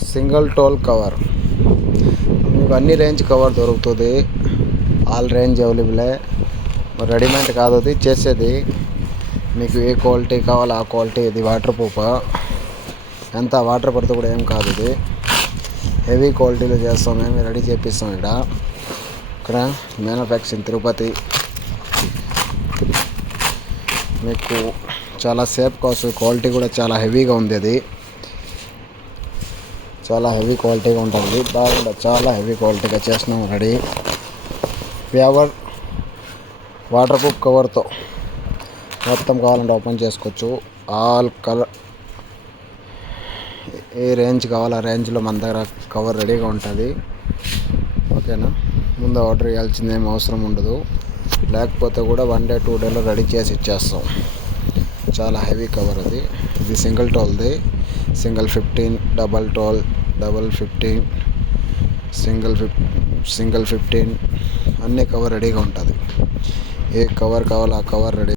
Single toll cover. మీకు అన్ని range cover దొరుకుతుంది. ఆల్ రేంజ్ అవైలబులే. రెడీమేడ్ కాదు, అది చేసేది. మీకు ఏ క్వాలిటీ కావాలో ఆ క్వాలిటీ. ఇది వాటర్ ప్రూఫ్, ఎంత వాటర్ పడితే కూడా ఏం కాదు. ఇది హెవీ క్వాలిటీలో చేస్తాం, మేము రెడీ చేపిస్తాం. ఇక్కడ మ్యానుఫ్యాక్చరింగ్ తిరుపతి. మీకు చాలా సేఫ్ కాస్ట్, క్వాలిటీ కూడా చాలా హెవీగా ఉంది. అది చాలా హెవీ క్వాలిటీగా ఉంటుంది. బాగుంటుంది, చాలా హెవీ క్వాలిటీగా చేస్తున్నాం రెడీ. ప్యూర్ వాటర్ ప్రూఫ్ కవర్తో మొత్తం కావాలంటే ఓపెన్ చేసుకోవచ్చు. ఆల్ కలర్, ఏ రేంజ్ కావాలో ఆ రేంజ్లో మన దగ్గర కవర్ రెడీగా ఉంటుంది. ఓకేనా? ముందు ఆర్డర్ ఇవ్వాల్సింది ఏం అవసరం ఉండదు. లేకపోతే కూడా 1 day 2 daysలో రెడీ చేసి ఇచ్చేస్తాం. చాలా హెవీ కవర్ అది. ఇది సింగిల్ టోల్ది. సింగిల్ 15, డబల్ టోల్, డబల్ 15, సింగిల్ 15 అన్నీ కవర్ రెడీగా ఉంటుంది. ఏ కవర్ కావాలో ఆ కవర్ రెడీ.